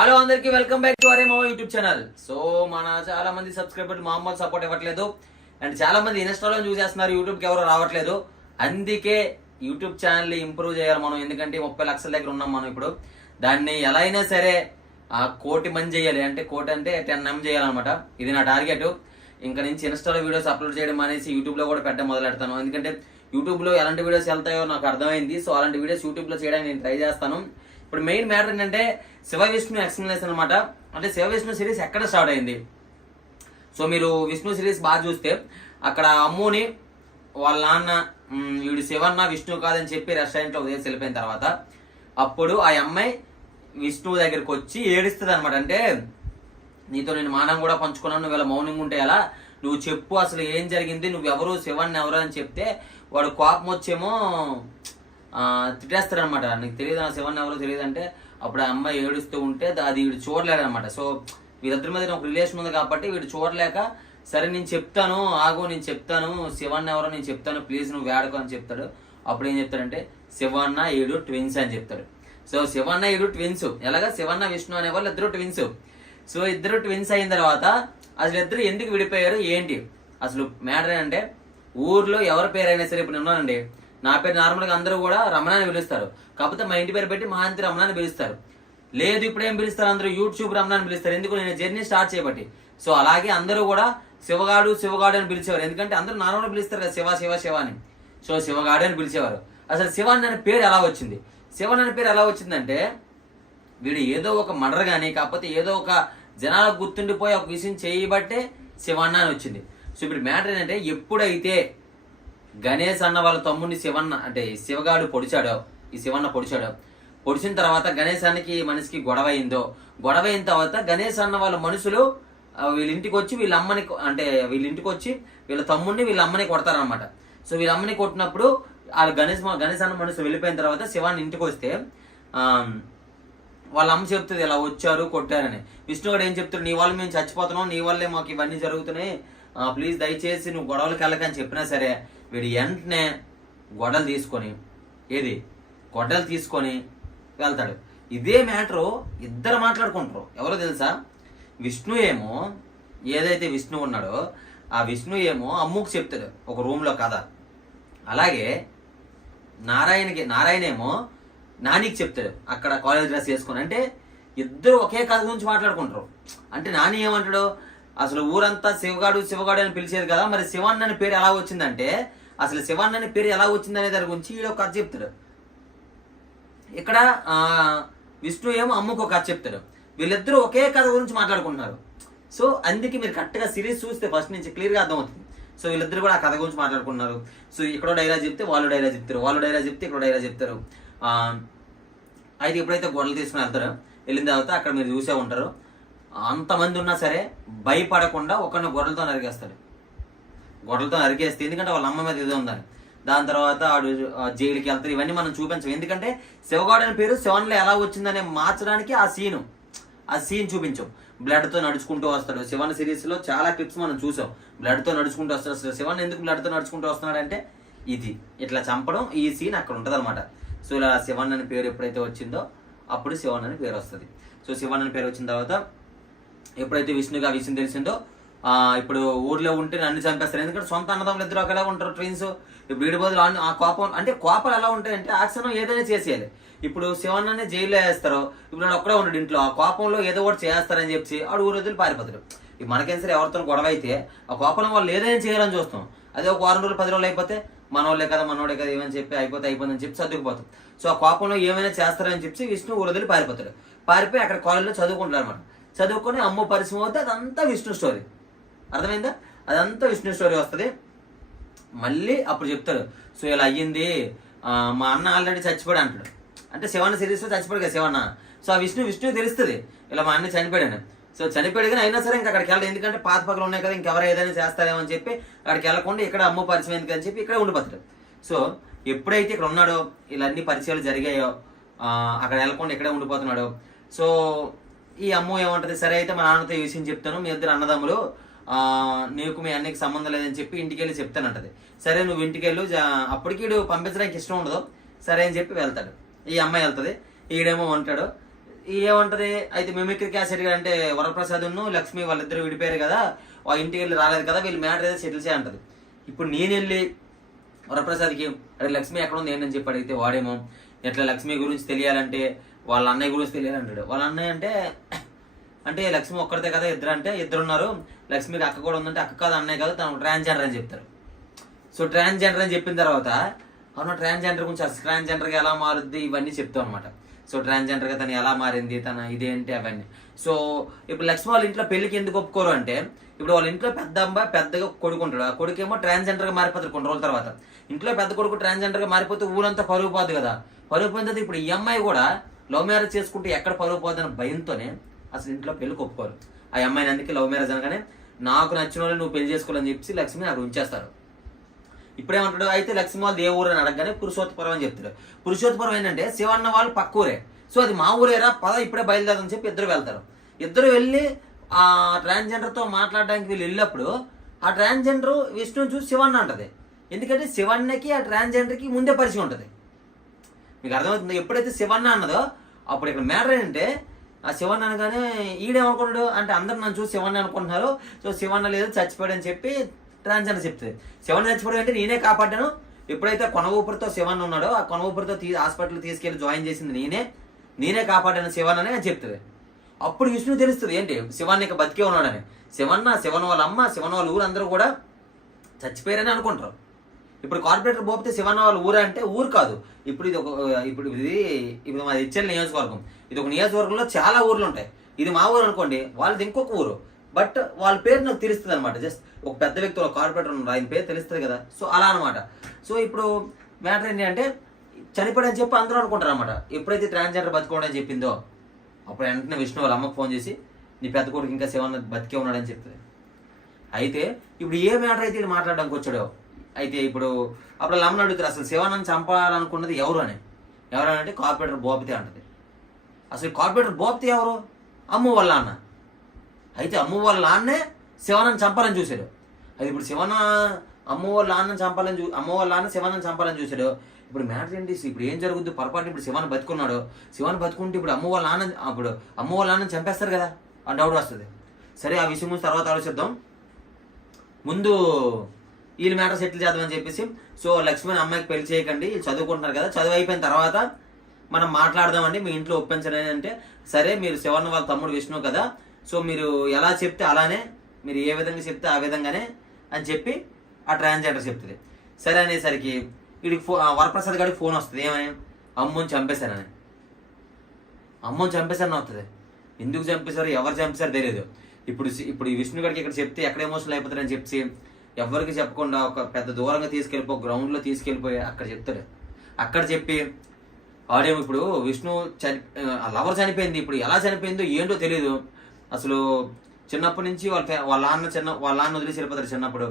Hello అందరికి welcome back to అరే మామ యూట్యూబ్ ఛానల్. సో మన చాలా మంది సబ్స్క్రైబర్లు మామూలు సపోర్ట్ ఇవ్వట్లేదు అండ్ చాలా మంది ఇన్స్టాలో చూసేస్తున్నారు, యూట్యూబ్కి ఎవరు రావట్లేదు. అందుకే యూట్యూబ్ ఛానల్ ఇంప్రూవ్ చేయాలి మనం, ఎందుకంటే 30 లక్షల దగ్గర ఉన్నాం మనం. ఇప్పుడు దాన్ని ఎలా అయినా సరే ఆ 1 కోటి మంది చేయాలి, అంటే 1 కోటి అంటే 10M చేయాలన్నమాట. ఇది నా టార్గెట్. ఇంకా నుంచి ఇన్స్టాలో వీడియోస్ అప్లోడ్ చేయడం అనేసి యూట్యూబ్లో కూడా పెట్టడం మొదలెడతాను, ఎందుకంటే యూట్యూబ్లో ఎలాంటి వీడియోస్ వెళ్తాయో నాకు అర్థమైంది. సో అలాంటి వీడియోస్ యూట్యూబ్లో చేయడానికి నేను ట్రై చేస్తాను. ఇప్పుడు మెయిన్ మ్యాటర్ ఏంటంటే శివ విష్ణు ఎక్స్ప్లెనేషన్ అనమాట. అంటే శివ విష్ణు సిరీస్ ఎక్కడ స్టార్ట్ అయింది. సో మీరు విష్ణు సిరీస్ బాగా చూస్తే అక్కడ అమ్ముని వాళ్ళ నాన్న వీడు శివన్న విష్ణు కాదని చెప్పి రెస్టారెంట్లో ఉదయం వెళ్ళిపోయిన తర్వాత అప్పుడు ఆ అమ్మాయి విష్ణువు దగ్గరికి వచ్చి ఏడుస్తుంది అనమాట. అంటే నీతో నేను మానం కూడా పంచుకున్నాను, నువ్వు ఇలా మౌనంగా ఉంటే ఎలా, నువ్వు చెప్పు అసలు ఏం జరిగింది, నువ్వెవరు శివన్ ఎవరు అని చెప్తే వాడు కోపం వచ్చేమో తిట్టేస్తాడు అనమాట. నీకు తెలియదు నా శివన్ ఎవరో తెలియదు అంటే అప్పుడు ఆ అమ్మాయి ఏడుస్తూ ఉంటే అది వీడు చూడలేడు అనమాట. సో వీళ్ళిద్దరి మధ్య ఒక రిలేషన్ ఉంది కాబట్టి వీడు చూడలేక సరే నేను చెప్తాను, ఆగు నేను చెప్తాను, శివన్న ఎవరో నేను చెప్తాను, ప్లీజ్ నువ్వు వేడుకో అని చెప్తాడు. అప్పుడు ఏం చెప్తాడంటే శివన్న ఏడు ట్విన్స్ అని చెప్తాడు. సో శివన్న ఏడు ట్విన్స్, ఎలాగా శివన్న విష్ణు అనే వాళ్ళు ఇద్దరు ట్విన్స్. సో ఇద్దరు ట్విన్స్ అయిన తర్వాత అసలు ఇద్దరు ఎందుకు విడిపోయారు ఏంటి అసలు మ్యాటర్ అంటే, ఊర్లో ఎవరి పేరైనా సరే ఇప్పుడు ఉన్నానండి, నా పేరు నార్మల్గా అందరూ కూడా రమణ అని పిలుస్తారు, కాకపోతే మా ఇంటి పేరు పెట్టి మహాంతి రమణ అని పిలుస్తారు. లేదు ఇప్పుడు ఏం పిలుస్తారు, అందరూ యూట్యూబ్ రమణ అని పిలుస్తారు, ఎందుకు నేను జర్నీ స్టార్ట్ చేయబట్టి. సో అలాగే అందరూ కూడా శివగాడు శివగాడు అని పిలిచేవారు, ఎందుకంటే అందరూ నార్మల్గా పిలుస్తారు కదా శివ శివ శివ అని. సో శివగాడు అని పిలిచేవారు. అసలు శివన్ అనే పేరు ఎలా వచ్చింది, శివన్ అనే పేరు ఎలా వచ్చిందంటే వీడు ఏదో ఒక మర్డర్ కానీ కాకపోతే ఏదో ఒక జనాలకు గుర్తుండిపోయి ఒక విషయం చేయబట్టే శివన్న అని వచ్చింది. సో ఇప్పుడు మ్యాటర్ ఏంటంటే, ఎప్పుడైతే గణేష్ అన్న వాళ్ళ తమ్ముడిని శివన్న అంటే శివగాడు పొడిచాడో, ఈ శివన్న పొడిచిన తర్వాత గణేష్ అన్నకి మనిషికి గొడవ అయిందో, గొడవ అయిన తర్వాత గణేష్ అన్న వాళ్ళ మనుషులు వీళ్ళ ఇంటికి వచ్చి వీళ్ళ అమ్మని అంటే వీళ్ళ ఇంటికి వచ్చి వీళ్ళ తమ్ముడిని వీళ్ళ అమ్మని కొడతారనమాట. సో వీళ్ళ అమ్మని కొట్టినప్పుడు వాళ్ళు గణేష్ అన్న మనుషులు వెళ్ళిపోయిన తర్వాత శివాన్ని ఇంటికి వస్తే వాళ్ళ అమ్మ చెప్తుంది ఇలా వచ్చారు కొట్టారని. విష్ణుగాడు ఏం చెప్తాడు, నీ వాళ్ళు మేము చచ్చిపోతున్నాం, నీ వల్లే మాకు ఇవన్నీ జరుగుతున్నాయి, ప్లీజ్ దయచేసి నువ్వు గొడవలకి వెళ్ళకని చెప్పినా సరే వీడు వెంటనే గొడవలు తీసుకొని వెళ్తాడు. ఇదే మ్యాటరు ఇద్దరు మాట్లాడుకుంటారు. ఎవరో తెలుసా, విష్ణు ఏమో ఏదైతే విష్ణు ఉన్నాడో ఆ విష్ణు ఏమో అమ్ముకు చెప్తాడు ఒక రూమ్లో కథ. అలాగే నారాయణ ఏమో నానికి చెప్తాడు అక్కడ కాలేజ్ డ్రెస్ వేసుకొని. అంటే ఇద్దరు ఒకే కథ గురించి మాట్లాడుకుంటారు. అంటే నాని ఏమంటాడు, అసలు ఊరంతా శివగాడు అని పిలిచేది కదా, మరి శివన్ అనే పేరు ఎలా వచ్చిందంటే, అసలు శివన్ అనే పేరు ఎలా వచ్చిందనే దాని గురించి ఈడ ఒక కథ చెప్తాడు. ఇక్కడ విష్ణు ఏమో అమ్ముకు ఒక కథ చెప్తాడు. వీళ్ళిద్దరూ ఒకే కథ గురించి మాట్లాడుకుంటున్నారు. సో అందుకే మీరు కరెక్ట్గా సిరీస్ చూస్తే ఫస్ట్ నుంచి క్లియర్గా అర్థమవుతుంది. సో వీళ్ళిద్దరు కూడా ఆ కథ గురించి మాట్లాడుకుంటున్నారు. సో ఇక్కడ డైలాగ్ చెప్తే వాళ్ళు డైలాగ్ చెప్తారు, వాళ్ళు డైలాగ్ చెప్తే ఇక్కడ డైలాగ్ చెప్తారు. అయితే ఎప్పుడైతే గొడవలు తీసుకుని వెళ్తారో, వెళ్ళిన తర్వాత అక్కడ మీరు చూసే ఉంటారు, అంతమంది ఉన్నా సరే భయపడకుండా ఒకరిని గొడవలతో నరికేస్తే, ఎందుకంటే వాళ్ళ అమ్మ మీద ఏదో ఉందని. దాని తర్వాత ఆడు జైలుకి వెళ్తారు. ఇవన్నీ మనం చూపించాం, ఎందుకంటే శివగాడు అనే పేరు శివన్లో ఎలా వచ్చిందనే మార్చడానికి ఆ సీన్ చూపించాం. బ్లడ్తో నడుచుకుంటూ వస్తాడు. శివన్ సిరీస్లో చాలా క్లిప్స్ మనం చూసాం, బ్లడ్తో నడుచుకుంటూ వస్తాడు. అసలు శివన్ ఎందుకు బ్లడ్తో నడుచుకుంటూ వస్తున్నాడు అంటే ఇది ఇట్లా చంపడం, ఈ సీన్ అక్కడ ఉంటుంది అనమాట. సో ఇలా శివన్ అనే పేరు ఎప్పుడైతే వచ్చిందో అప్పుడు శివన్ అనే పేరు వస్తుంది. సో శివన్ అనే పేరు వచ్చిన తర్వాత ఎప్పుడైతే విష్ణుగా ఆ విషయం తెలిసిందో, ఇప్పుడు ఊర్లో ఉంటే నన్ను చంపేస్తారు, ఎందుకంటే సొంత అన్నదమ్ములు ఇద్దరు ఒకలా ఉంటారు ట్విన్స్. ఇప్పుడు వీడి బదులు ఆ కోపం అంటే కోపాలు ఎలా ఉంటాయంటే యాక్షన్ ఏదైనా చేసేయాలి. ఇప్పుడు శివన్ననే జైల్లో వేస్తారు, ఇప్పుడు ఒక్కడే ఉన్నాడు ఇంట్లో, ఆ కోపంలో ఏదో ఒకటి చేస్తారని చెప్పి ఆడు ఊరు వదిలి పారిపోతాడు. ఇప్పుడు మనకైనా సరే ఎవరితో గొడవ అయితే ఆ కోపంలో వాళ్ళు ఏదైనా చేయాలని చూస్తాం. అదే ఒక 4 రోజులు 10 రోజులు అయిపోతే మనోడే కదా ఏమని చెప్పి అయిపోతుందని చెప్పి సర్దుకుపోతాం. సో ఆ కోపంలో ఏమైనా చేస్తారని చెప్పి విష్ణు ఊరు వదిలి పారిపోతాడు. పారిపోయి అక్కడ కాలేజీలో చదువుకుంటాడు అనమాట. చదువుకొని అమ్మ పరిచయం అవుతే అదంతా విష్ణు స్టోరీ. అర్థమైందా, అదంతా విష్ణు స్టోరీ వస్తుంది. మళ్ళీ అప్పుడు చెప్తాడు, సో ఇలా అయ్యింది, మా అన్న ఆల్రెడీ చచ్చిపోయాడు అంటాడు. అంటే శివన్న సిరీస్లో చచ్చిపోయాడు కదా శివన్న. సో ఆ విష్ణు తెలుస్తుంది ఇలా మా అన్న చనిపోయాడని. సో చనిపోయాడు కానీ అయినా సరే ఇంకా అక్కడికి వెళ్ళదు, ఎందుకంటే పాత పక్కలు ఉన్నాయి కదా, ఇంకెవరు ఏదైనా చేస్తారేమో అని చెప్పి అక్కడికి వెళ్ళకుండా ఇక్కడ అమ్మ పరిచయం ఎందుకని చెప్పి ఇక్కడే ఉండిపోతాడు. సో ఎప్పుడైతే ఇక్కడ ఉన్నాడో ఇలా అన్ని పరిచయాలు జరిగాయో అక్కడ వెళ్ళకుండా ఇక్కడే ఉండిపోతున్నాడు. సో ఈ అమ్మ ఏమంటది, సరే అయితే మా నాన్నతో ఈ విషయం చెప్తాను, మీ ఇద్దరు అన్నదమ్ములు, నీకు మీ అన్నకి సంబంధం లేదని చెప్పి ఇంటికి వెళ్ళి చెప్తానంటది. సరే నువ్వు ఇంటికి వెళ్ళు, అప్పటికి వీడు పంపించడానికి ఇష్టం ఉండదు, సరే అని చెప్పి వెళ్తాడు. ఈ అమ్మాయి వెళ్తుంది, ఈడేమో ఉంటాడు. ఏమంటది అయితే మిమిక్రీ క్యాసెట్ అంటే వరప్రసాద్ను లక్ష్మి వాళ్ళిద్దరు విడిపోయారు కదా, వాళ్ళ ఇంటికి వెళ్ళి రాలేదు కదా, వీళ్ళు మ్యాటర్ ఏదో సెటిల్ చేయంటది. ఇప్పుడు నేను వెళ్ళి వరప్రసాద్కి అరే లక్ష్మి ఎక్కడ ఉంది ఏంటని చెప్పి అడిగితే వాడేమో ఎట్లా లక్ష్మి గురించి తెలియాలంటే వాళ్ళ అన్నయ్య గురించి తెలియాలంటాడు. వాళ్ళ అన్నయ్య అంటే లక్ష్మి ఒక్కరితే కదా, ఇద్దరు అంటే ఇద్దరు ఉన్నారు, లక్ష్మికి అక్క కూడా ఉందంటే అక్క కాదు అన్నయ్య కాదు, తను ట్రాన్స్జెండర్ అని చెప్తారు. సో ట్రాన్స్జెండర్ అని చెప్పిన తర్వాత అవును ట్రాన్స్జెండర్ గురించి అసలు ట్రాన్స్జెండర్గా ఎలా మారుద్ది ఇవన్నీ చెప్తాం అనమాట. సో ట్రాన్స్జెండర్గా తను ఎలా మారింది, తన ఇదేంటి అవన్నీ. సో ఇప్పుడు లక్ష్మి వాళ్ళ ఇంట్లో పెళ్లికి ఎందుకు ఒప్పుకోరు అంటే ఇప్పుడు వాళ్ళ ఇంట్లో పెద్ద అబ్బాయి పెద్దగా కొడుకు ఉంటాడు, ఆ కొడుకేమో ట్రాన్స్జెండర్గా మారిపోతారు కొన్ని రోజుల తర్వాత. ఇంట్లో పెద్ద కొడుకు ట్రాన్స్జెండర్గా మారిపోతే ఊరంతా పరుగు పోదు కదా, పరుగు పోయిన తర్వాత ఇప్పుడు ఈ అమ్మాయి కూడా లవ్ మ్యారేజ్ చేసుకుంటే ఎక్కడ పరుగు పోతుందని భయంతోనే అసలు ఇంట్లో పెళ్లికి ఒప్పుకోరు. ఆ అమ్మాయిని అందుకే లవ్ మ్యారేజ్ అనగానే నాకు నచ్చిన వాళ్ళు నువ్వు పెళ్లి చేసుకోవాలని చెప్పి లక్ష్మి అక్కడ ఉంచేస్తారు. ఇప్పుడేమంటాడు అయితే లక్ష్మి వాళ్ళు ఏ ఊరు అని అడగగానే పురుషోత్తపురం అని చెప్తాడు. పురుషోత్తపురం ఏంటంటే శివన్న వాళ్ళు పక్క ఊరే, సో అది మా ఊరేరా పద ఇప్పుడే బయలుదేరని చెప్పి ఇద్దరు వెళ్తారు. ఇద్దరు వెళ్ళి ఆ ట్రాన్స్జెండర్తో మాట్లాడడానికి వీళ్ళు వెళ్ళినప్పుడు ఆ ట్రాన్స్జెండర్ విష్ణుని చూసి శివన్న అంటది. ఎందుకంటే శివన్నకి ఆ ట్రాన్స్జెండర్కి ముందే పరిచయం ఉంటుంది. మీకు అర్థమవుతుంది. ఎప్పుడైతే శివన్న అన్నదో అప్పుడు ఇక్కడ మ్యాటర్ ఏంటంటే ఆ శివన్న అనగానే ఈడేమనుకున్నాడు అంటే అందరు నన్ను చూసి శివన్న అనుకుంటున్నారు, సో శివన్న లేదు చచ్చిపోయాడు అని చెప్పి ట్రాన్స్జెండర్ చెప్తుంది. శివన్న చచ్చిపోయాడు అంటే నేనే కాపాడాను. ఎప్పుడైతే కొన ఊపిరితో శివన్న ఉన్నాడో ఆ కొన ఊపిరితో హాస్పిటల్ తీసుకెళ్లి జాయిన్ చేసింది నేనే కాపాడాను శివన్నని అని చెప్తుంది. అప్పుడు విష్ణు తెలుస్తుంది ఏంటి శివన్న ఇక బతికే ఉన్నాడని. శివన్న వాళ్ళ అమ్మ శివన్న వాళ్ళ ఊరు అందరూ కూడా చచ్చిపోయారని అనుకుంటారు. ఇప్పుడు కార్పొరేటర్ పోతే శివన్న వాళ్ళ ఊరు అంటే ఊరు కాదు, ఇప్పుడు మాది హెచ్ఎల్ నియోజకవర్గం, ఇది ఒక నియోజకవర్గంలో చాలా ఊర్లు ఉంటాయి. ఇది మా ఊరు అనుకోండి, వాళ్ళది ఇంకొక ఊరు, బట్ వాళ్ళ పేరు నాకు తెలుస్తుంది అనమాట. జస్ట్ ఒక పెద్ద వ్యక్తి ఒక కార్పొరేటర్ ఉన్నారు ఆయన పేరు తెలుస్తుంది కదా, సో అలా అనమాట. సో ఇప్పుడు మ్యాటర్ ఏంటి అంటే చనిపోయాడని చెప్పి అందరూ అనుకుంటారు అనమాట. ఎప్పుడైతే ట్రాన్స్జెండర్ బతికోవడం చెప్పిందో అప్పుడు వెంటనే విష్ణు వాళ్ళ అమ్మకు ఫోన్ చేసి నీ పెద్ద కొడుకు ఇంకా శివన్న బతికే ఉన్నాడని చెప్తుంది. అయితే ఇప్పుడు ఏ మ్యాటర్ అయితే వీళ్ళు మాట్లాడడానికి వచ్చాడో అయితే ఇప్పుడు అప్పుడు వాళ్ళ అమ్మని అడుగుతారు అసలు శివానంద్ చంపాలనుకున్నది ఎవరు అంటే కార్పొరేటర్ బోపితే అంటది. అసలు కార్పొరేటర్ బోపితే ఎవరు? అమ్ము వాళ్ళ నాన్న. అయితే అమ్ము వాళ్ళ నాన్నే శివానంద్ చంపాలని చూశాడు. అది ఇప్పుడు అమ్ము వాళ్ళ నాన్న శివానంద్ చంపాలని చూశాడు. ఇప్పుడు మ్యాటర్ ఏంటి ఇప్పుడు ఏం జరుగుద్ది పొరపాటు ఇప్పుడు శివాన్ని బతుకున్నాడు, శివాన్ని బతుకుంటే ఇప్పుడు అమ్ము వాళ్ళ నాన్న చంపేస్తారు కదా ఆ డౌట్ వస్తుంది. సరే ఆ విషయం గురించి తర్వాత ఆలోచిద్దాం, ముందు వీళ్ళ మ్యాటర్ సెటిల్ చేద్దామని చెప్పేసి. సో లక్ష్మణ్ అమ్మాయికి పెళ్లి చేయకండి, చదువుకుంటున్నారు కదా, చదువు అయిపోయిన తర్వాత మనం మాట్లాడదామండి, మీ ఇంట్లో ఒప్పించండి అంటే సరే మీరు శివన్న వాళ్ళ తమ్ముడు విష్ణు కదా, సో మీరు ఎలా చెప్తే అలానే, మీరు ఏ విధంగా చెప్తే ఆ విధంగానే అని చెప్పి ఆ ట్రాన్స్జెండర్ చెప్తుంది. సరే అనేసరికి వీడికి వరప్రసాద్ గారికి ఫోన్ వస్తుంది, ఏమని అమ్మని చంపేశానని. అమ్మని చంపేశారని వస్తుంది. ఎందుకు చంపేశారు ఎవరు చంపేశారు తెలియదు. ఇప్పుడు ఈ విష్ణు గారికి ఇక్కడ చెప్తే ఎక్కడ ఎమోషనల్ అయిపోతారని చెప్పి ఎవరికి చెప్పకుండా ఒక పెద్ద దూరంగా గ్రౌండ్లో తీసుకెళ్ళిపోయి అక్కడ చెప్తాడు. అక్కడ చెప్పి ఆడేమో ఇప్పుడు విష్ణు లవర్ చనిపోయింది, ఇప్పుడు ఎలా చనిపోయిందో ఏంటో తెలియదు. అసలు చిన్నప్పటి నుంచి వాళ్ళ నాన్న వదిలేసి వెళ్ళిపోతారు చిన్నప్పుడు,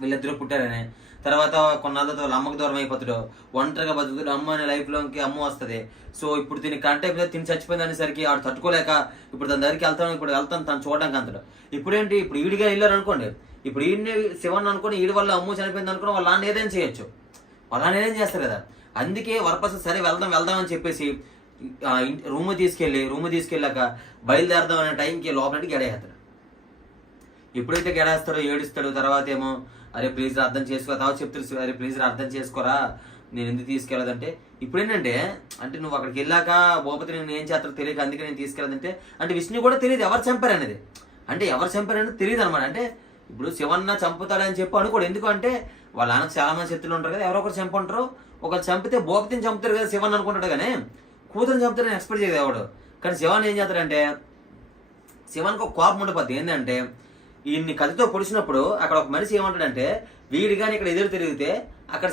వీళ్ళిద్దరూ పుట్టారని. తర్వాత కొన్నాళ్ళతో వాళ్ళ అమ్మకు దూరం అయిపోతాడు, ఒంటరిగా బతుకుతాడు. అమ్మ అనే లైఫ్లోకి అమ్మ వస్తుంది. సో ఇప్పుడు దీన్ని కంటెక్ట్ తిని చచ్చిపోయింది అనేసరికి ఆడు తట్టుకోలేక ఇప్పుడు తన దగ్గరికి వెళ్తాను తను చూడడానికి అంతడు. ఇప్పుడేంటి ఇప్పుడు ఈడిగా వెళ్ళారు అనుకోండి, ఇప్పుడు ఈడిని శివన్ అనుకోని ఈడి వల్ల అమ్ము చనిపోయింది అనుకుని వాళ్ళ నాన్న ఏదైనా చేయొచ్చు, వాళ్ళ నాన్న ఏదైనా చేస్తారు కదా. అందుకే వరప్రసాద్ సరే వెళ్దాం అని చెప్పేసి రూమ్ తీసుకెళ్ళాక బయలుదేరదాం అనే టైంకి లోపలికి గడేస్తాడు. ఎప్పుడైతే గడేస్తాడో ఏడుస్తాడు. తర్వాత ఏమో అరే ప్లీజ్ అర్థం చేసుకో, తర్వాత చెప్తారు అరే ప్లీజ్ అర్థం చేసుకోరా నేను ఎందుకు తీసుకెళ్ళదంటే ఇప్పుడు ఏంటంటే అంటే నువ్వు అక్కడికి వెళ్ళాక భూపతి నేను ఏం చేస్తారో తెలియక అందుకే నేను తీసుకెళ్ళదంటే అంటే విష్ణు కూడా తెలియదు ఎవరు చంపారనేది, అంటే ఎవరు చంపారనేది తెలియదు అనమాట. అంటే ఇప్పుడు శివన్న చంపుతాడని చెప్పి అనుకోడు, ఎందుకు అంటే వాళ్ళ నాన్నకు చాలా మంది శత్రులు ఉంటారు కదా, ఎవరో ఒకరు చంపుంటారు. ఒకరు చంపితే భూపతిని చంపుతారు కదా శివన్ అనుకుంటాడు, కానీ కూతురుని చంపుతారని ఎక్స్పెక్ట్ చేయదు ఎవడు. కానీ శివన్ ఏం చేస్తాడంటే శివన్కి ఒక కోపం ఉండిపోద్ది. ఏంటంటే ఈయన్ని కత్తితో పొడిచినప్పుడు అక్కడ ఒక మనిషి ఏమంటాడంటే వీడి కానీ ఇక్కడ ఎదురు తిరిగితే అక్కడ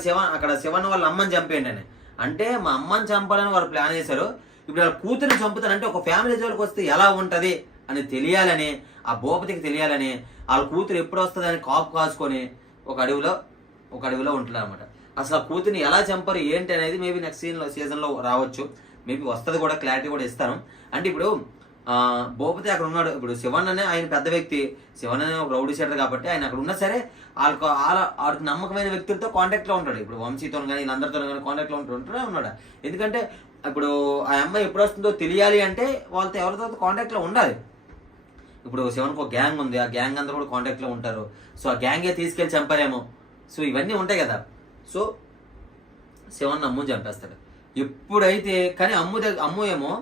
శివన్ వాళ్ళ అమ్మని చంపేయండి అని. అంటే మా అమ్మని చంపాలని వాళ్ళు ప్లాన్ చేశారు. ఇప్పుడు వాళ్ళ కూతురిని చంపుతారంటే ఒక ఫ్యామిలీ జోలికి వస్తే ఎలా ఉంటది అని తెలియాలని, ఆ భూపతికి తెలియాలని వాళ్ళ కూతురు ఎప్పుడు వస్తుందని కాపు కాసుకొని ఒక అడవిలో ఉంటుంది అనమాట. అసలు ఆ కూతురిని ఎలా చంపారు ఏంటి అనేది మేబీ నెక్స్ట్ సీజన్లో రావచ్చు, మేబీ వస్తుంది కూడా, క్లారిటీ కూడా ఇస్తాను. అంటే ఇప్పుడు భూపతి అక్కడ ఉన్నాడు. ఇప్పుడు శివన్ అనే ఆయన పెద్ద వ్యక్తి, శివన్ అనే ఒక రౌడీ షీటర్ కాబట్టి ఆయన అక్కడ ఉన్నా సరే వాళ్ళకి నమ్మకమైన వ్యక్తులతో కాంటాక్ట్లో ఉంటాడు. ఇప్పుడు వంశీతో కానీ వీళ్ళందరితో కానీ కాంటాక్ట్లో ఉంటూనే ఉన్నాడు. ఎందుకంటే ఇప్పుడు ఆ అమ్మాయి ఎప్పుడు వస్తుందో తెలియాలి అంటే వాళ్ళతో ఎవరితో కాంటాక్ట్లో ఉండాలి. ఇప్పుడు శివన్కి ఒక గ్యాంగ్ ఉంది, ఆ గ్యాంగ్ అందరూ కూడా కాంటాక్ట్లో ఉంటారు. సో ఆ గ్యాంగే తీసుకెళ్ళి చంపారేమో. సో ఇవన్నీ ఉంటాయి కదా. సో శివన్ అమ్ముని చంపేస్తాడు. ఎప్పుడైతే కానీ అమ్ము ఏమో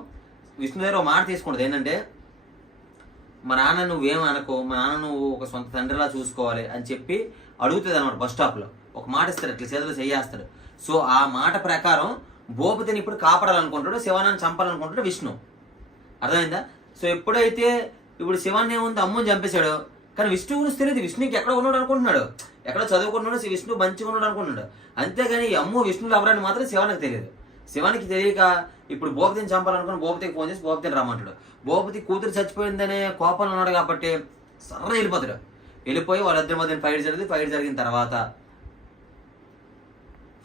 విష్ణు దగ్గర ఒక మాట తీసుకుంటుంది. ఏంటంటే మా నాన్న నువ్వేం అనుకో, మా నాన్న నువ్వు ఒక సొంత తండ్రిలా చూసుకోవాలి అని చెప్పి అడుగుతుంది అనమాట. బస్ స్టాప్లో ఒక మాట ఇస్తాడు, ఇట్లా చేతులు చేయేస్తాడు. సో ఆ మాట ప్రకారం భూపతిని ఇప్పుడు కాపాడాలనుకుంటాడు, శివానాన్ని చంపాలనుకుంటాడు విష్ణు. అర్థమైందా? సో ఎప్పుడైతే ఇప్పుడు శివాన్ని ఏముంది అమ్ముని చంపేశాడు, కానీ విష్ణు గురించి తెలియదు. విష్ణుకి ఎక్కడ ఉన్నాడు అనుకుంటున్నాడు, ఎక్కడ చదువుకుంటున్నాడు, విష్ణు మంచిగా ఉన్నాడు అనుకుంటున్నాడు. అంతేగాని ఈ అమ్ము విష్ణులు ఎవరని మాత్రం శివానికి తెలియదు. శివానికి తెలియక ఇప్పుడు భూపతిని చంపాలనుకుని భూపతికి ఫోన్ చేసి భూపతిని రమ్మంటాడు. భూపతి కూతురు చచ్చిపోయిందనే కోపంలో ఉన్నాడు కాబట్టి సర్ర వెళ్ళిపోతాడు. వెళ్ళిపోయి వాళ్ళిద్దరి మధ్య ఫైట్ జరిగిన తర్వాత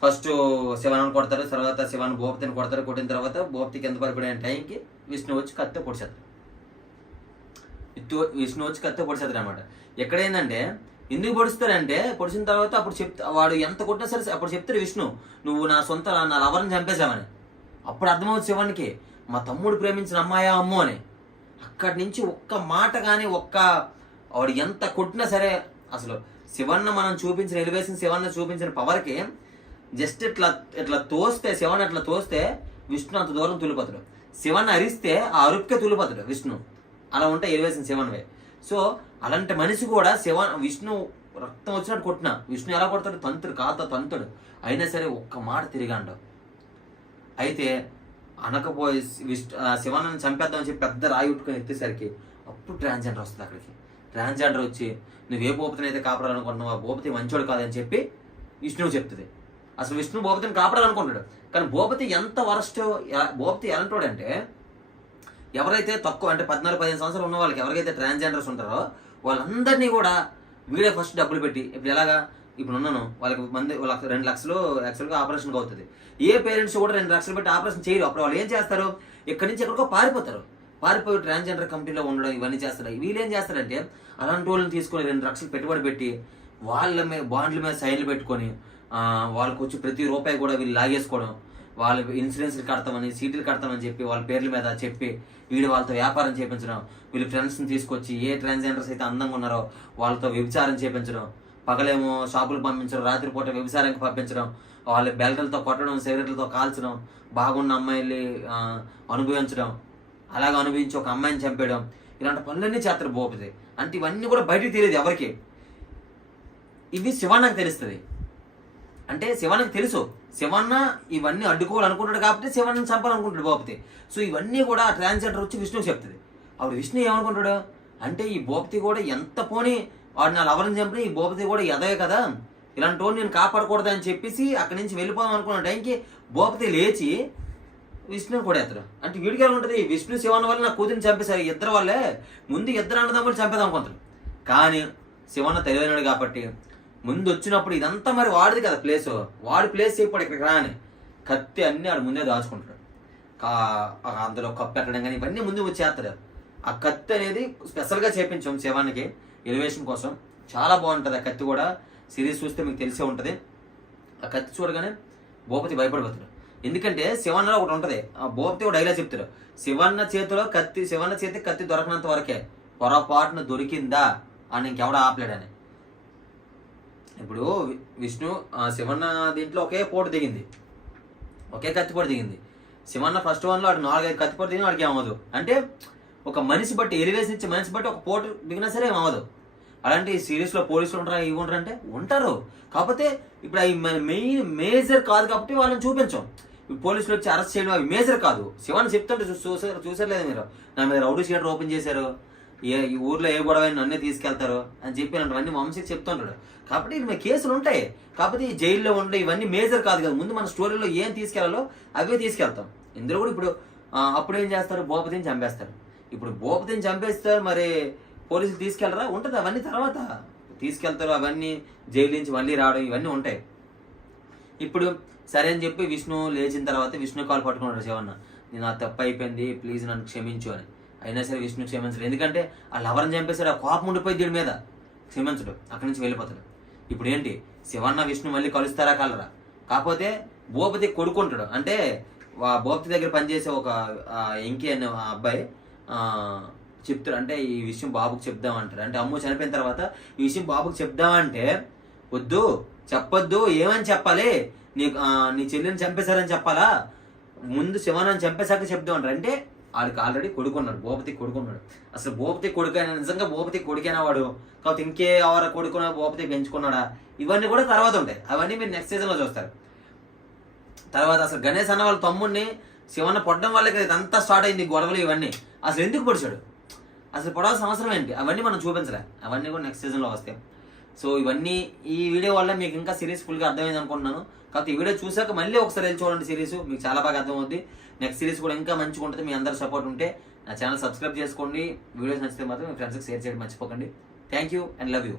ఫస్ట్ శివాన్ని కొడతారు, తర్వాత శివాన్ని భూపతిని కొడతారు. కొట్టిన తర్వాత భూపతికి ఎంత పడిపోయిన టైంకి విష్ణు వచ్చి కత్తి పొడిచేస్తాడు. అనమాట. ఎక్కడైందంటే ఎందుకు పొడుస్తాడంటే పొడిచిన తర్వాత అప్పుడు వాడు ఎంత కొట్టినా సరే అప్పుడు చెప్తాడు విష్ణు, నువ్వు నా లవర్ని చంపేశావని. అప్పుడు అర్థమవుతుంది శివానికి, మా తమ్ముడు ప్రేమించిన అమ్మాయా అమ్మో అని. అక్కడి నుంచి ఒక్క మాట కానీ వాడు ఎంత కొట్టినా సరే అసలు శివన్న మనం చూపించిన ఎలివేషన్, శివన్న చూపించిన పవర్కి జస్ట్ ఇట్లా తోస్తే శివన్ అట్లా తోస్తే విష్ణు అంత దూరం తులిపోతాడు. శివన్ అరిస్తే ఆ అరుపుకే తులిపోతాడు విష్ణు. అలా ఉంటాయి ఎలివేషన్ శివన్వే. సో అలాంటి మనిషి కూడా విష్ణు రక్తం వచ్చినట్టు కొట్టినా విష్ణు ఎలా కొడతాడు, తంతుడు అయినా సరే ఒక్క మాట తిరిగాండు. అయితే అనకపోయి శివాన్ని చంపేద్దామని చెప్పి పెద్ద రాయి ఉట్టుకొని ఎత్తేసరికి అప్పుడు ట్రాన్స్జెండర్ వస్తుంది అక్కడికి. ట్రాన్స్జెండర్ వచ్చి నువ్వే భూపతిని అయితే కాపాడాలనుకుంటున్నావు, ఆ భూపతి మంచోడు కాదని చెప్పి విష్ణువు చెప్తుంది. అసలు విష్ణు భూపతిని కాపాడాలనుకుంటాడు, కానీ భూపతి ఎంత వరస్ట్, భూపతి ఎలాంటోడు అంటే ఎవరైతే తక్కువ అంటే 14-15 సంవత్సరాలు ఉన్న వాళ్ళకి ఎవరికైతే ట్రాన్స్జెండర్స్ ఉంటారో వాళ్ళందరినీ కూడా వీడే ఫస్ట్ డబ్బులు పెట్టి, ఇప్పుడు ఎలాగా ఇప్పుడు ఉన్నాను వాళ్ళకి 2 లక్షలు యాక్చువల్గా ఆపరేషన్కి అవుతుంది. ఏ పేరెంట్స్ కూడా 2 లక్షలు పెట్టి ఆపరేషన్ చేయరు. అప్పుడు వాళ్ళు ఏం చేస్తారు, ఇక్కడి నుంచి ఎక్కడికో పారిపోయి ట్రాన్స్జెండర్ కంపెనీలో ఉండడం ఇవన్నీ చేస్తారు. వీళ్ళు ఏం చేస్తారంటే అలాంటి వాళ్ళని తీసుకొని 2 లక్షలు పెట్టుబడి పెట్టి వాళ్ళ మీద బాండ్ల మీద సైన్లు పెట్టుకొని వాళ్ళకి వచ్చి ప్రతి రూపాయి కూడా వీళ్ళు లాగేసుకోవడం, వాళ్ళ ఇన్సూరెన్స్లు కడతామని సీట్లు కడతామని చెప్పి వాళ్ళ పేర్ల మీద చెప్పి వీడు వాళ్ళతో వ్యాపారం చేయించడం, వీళ్ళు ఫ్రెండ్స్ని తీసుకొచ్చి ఏ ట్రాన్స్జెండర్స్ అయితే అందంగా ఉన్నారో వాళ్ళతో వ్యభిచారం చేయించడం, పగలేమో షాపులు పంపించడం, రాత్రిపూట వ్యభిచారానికి పంపించడం, వాళ్ళ బెల్టలతో కొట్టడం, సిగరెట్లతో కాల్చడం, బాగున్న అమ్మాయిల్ని అనుభవించడం, అలాగ అనుభవించి ఒక అమ్మాయిని చంపేయడం, ఇలాంటి పనులన్నీ చేస్తారు భూపతి. అంటే ఇవన్నీ కూడా బయటికి తెలియదు ఎవరికి. ఇవి శివన్నకు తెలుస్తుంది. అంటే శివన్నకు తెలుసు, శివన్న ఇవన్నీ అడ్డుకోవాలనుకుంటాడు కాబట్టి శివన్నని చంపాలనుకుంటాడు భూపతి. సో ఇవన్నీ కూడా ఆ ట్రాన్స్జెండర్ వచ్చి విష్ణువు చెప్తుంది. అప్పుడు విష్ణు ఏమనుకుంటాడు అంటే ఈ భూపతి కూడా ఎంత పోనీ వాడు నా లవర్ని చంపిన ఈ భూపతి కూడా ఎదవే కదా, ఇలాంటి వాడిని నేను కాపాడకూడదు అని చెప్పేసి అక్కడి నుంచి వెళ్ళిపోదాం అనుకున్న టైంకి భూపతి లేచి విష్ణుని కూడా ఎత్తడు. అంటే వీడికి ఎలా ఉంటుంది, విష్ణు శివన్న వల్ల నా కూతురిని చంపేశారు, ఇద్దరు వాళ్ళే ముందు ఇద్దరు అన్నదమ్ములు చంపేదాం అనుకుంటారు. కానీ శివన్న తెలివైనడు కాబట్టి ముందు వచ్చినప్పుడు ఇదంతా మరి వాడిది కదా ప్లేస్, వాడి ప్లేస్ ఇప్పుడు ఇక్కడికి రాని కత్తి అన్ని ఆడు ముందే దాచుకుంటాడు. అందులో కప్పు పెట్టడం కానీ ఇవన్నీ ముందు వచ్చేస్తాడు. ఆ కత్తి అనేది స్పెషల్గా చేపించాం శివానికి ఎలివేషన్ కోసం, చాలా బాగుంటుంది. ఆ కత్తి కూడా సిరీస్ చూస్తే మీకు తెలిసే ఉంటుంది. ఆ కత్తి చూడగానే భూపతి భయపడిపోతాడు. ఎందుకంటే శివన్నలో ఒకటి ఉంటుంది, ఆ భూపతి ఒక డైలాగ్ చెప్తాడు, శివన్న చేతి కత్తి దొరకనంత వరకే, పొరపాటున దొరికిందా అని ఇంకెవడ ఆపలేడని. ఇప్పుడు విష్ణు శివన్న దీంట్లో ఒకే పోటు దిగింది, ఒకే కత్తిపోటు దిగింది. శివన్న ఫస్ట్ వన్లో వాడు 4-5 కత్తిపోటు దిగిన వాడికి ఏమవ్వదు. అంటే ఒక మనిషి బట్టి ఎలివేషన్ ఇచ్చే మనిషి బట్టి ఒక పోటు దిగినా సరే ఏమవ్వదు. అలాంటి సిరీస్లో పోలీసులు ఉంటారా ఇవి ఉంటారు అంటే ఉంటారు. కాకపోతే ఇప్పుడు అవి మేజర్ కాదు కాబట్టి వాళ్ళని చూపించాం. పోలీసులు వచ్చి అరెస్ట్ చేయడం అవి మేజర్ కాదు. శివన్ చెప్తుంటే చూసారులేదు మీరు, నా మీద రౌడీ షీటర్ ఓపెన్ చేశారు, ఈ ఊర్లో ఏ గొడవ నన్నే తీసుకెళ్తారు అని చెప్పి అన్నీ వంశీకి చెప్తుంటాడు. కాబట్టి ఇవి కేసులు ఉంటాయి. కాకపోతే ఈ జైల్లో ఉండే ఇవన్నీ మేజర్ కాదు కదా. ముందు మన స్టోరీలో ఏం తీసుకెళ్లాలో అవే తీసుకెళ్తాం. ఇందులో కూడా ఇప్పుడు అప్పుడు ఏం చేస్తారు, భూపతిని చంపేస్తారు. ఇప్పుడు భూపతిని చంపేస్తారు, మరి పోలీసులు తీసుకెళ్లరా, ఉంటుంది. అవన్నీ తర్వాత తీసుకెళ్తారు, అవన్నీ జైలు నుంచి మళ్ళీ రావడం ఇవన్నీ ఉంటాయి. ఇప్పుడు సరే అని చెప్పి విష్ణు లేచిన తర్వాత విష్ణు కాలు పట్టుకున్నాడు శివన్న, నేను ఆ తప్పు అయిపోయింది, ప్లీజ్ నన్ను క్షమించు అని. అయినా సరే విష్ణు క్షమించడు. ఎందుకంటే ఆ లవర్ని చంపేశాడు, ఆ కోపం ఉండిపోయి దీని మీద క్షమించడు, అక్కడి నుంచి వెళ్ళిపోతాడు. ఇప్పుడు ఏంటి శివన్న విష్ణు మళ్ళీ కలుస్తారా కలరా? కాకపోతే భూపతి కొడుకుంటాడు, అంటే భోక్తి దగ్గర పనిచేసే ఒక ఎంకి అనే అబ్బాయి చెప్తాడు, అంటే ఈ విషయం బాబుకి చెప్దామంటాడు. అంటే అమ్ము చనిపోయిన తర్వాత ఈ విషయం బాబుకి చెప్దామంటే వద్దు చెప్పొద్దు, ఏమని చెప్పాలి, నీ చెల్లిని చంపేశారని చెప్పాలా, ముందు శివానని చంపేశాక చెప్దాం అంటారు. అంటే వాడికి ఆల్రెడీ కొడుకున్నాడు, భూపతి కొడుకున్నాడు. అసలు భూపతి కొడుకైనా, నిజంగా భూపతి కొడుకైనా వాడు, కాబట్టి ఇంకే ఎవరు కొడుకున్నా భూపతి పెంచుకున్నాడా, ఇవన్నీ కూడా తర్వాత ఉంటాయి. అవన్నీ మీరు నెక్స్ట్ సీజన్లో చూస్తారు. తర్వాత అసలు గణేష్ అన్న వాళ్ళ తమ్ముడిని శివన్న పొడడం వల్లే ఇదంతా స్టార్ట్ అయింది, గొడవలు ఇవన్నీ. అసలు ఎందుకు పొడిచాడు, అసలు పొడవలసిన అవసరం ఏంటి, అవన్నీ మనం చూపించలే. అవన్నీ కూడా నెక్స్ట్ సీజన్లో వస్తాయి. సో ఇవన్నీ ఈ వీడియో వల్ల మీకు ఇంకా సిరీస్ ఫుల్గా అర్థమైంది అనుకుంటున్నాను. కాబట్టి ఈ వీడియో చూసాక మళ్ళీ ఒకసారి వెళ్ళి చూడండి సిరీస్, మీకు చాలా బాగా అర్థమవుద్ది. నెక్స్ట్ సిరీస్ కూడా ఇంకా మంచిగా ఉంటుంది. మీ అందరూ సపోర్ట్ ఉంటే నా ఛానల్ సబ్స్క్రైబ్ చేసుకోండి. వీడియోస్ నచ్చితే మాత్రం మీ ఫ్రెండ్స్కి షేర్ చేయడం మర్చిపోకండి. Thank you and love you.